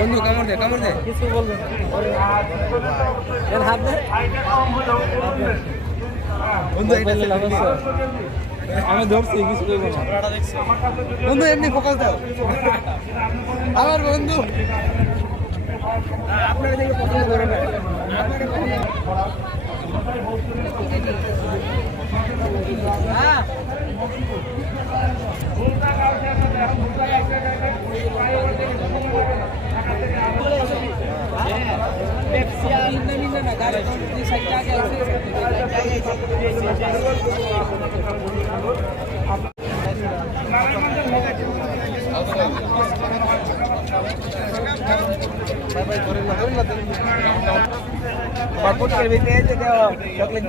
বন্ধু কামড় দে কামড় দে। কিছু বলবে এর হাত দে। আইটা কম হলেও বলবেন বন্ধু এটা আমি ধরছি কিছু বন্ধু এমনি ফোকাস দাও। আমার বন্ধু। আপনার পছন্দ করে Bakut kerja ni je dia. Coklat.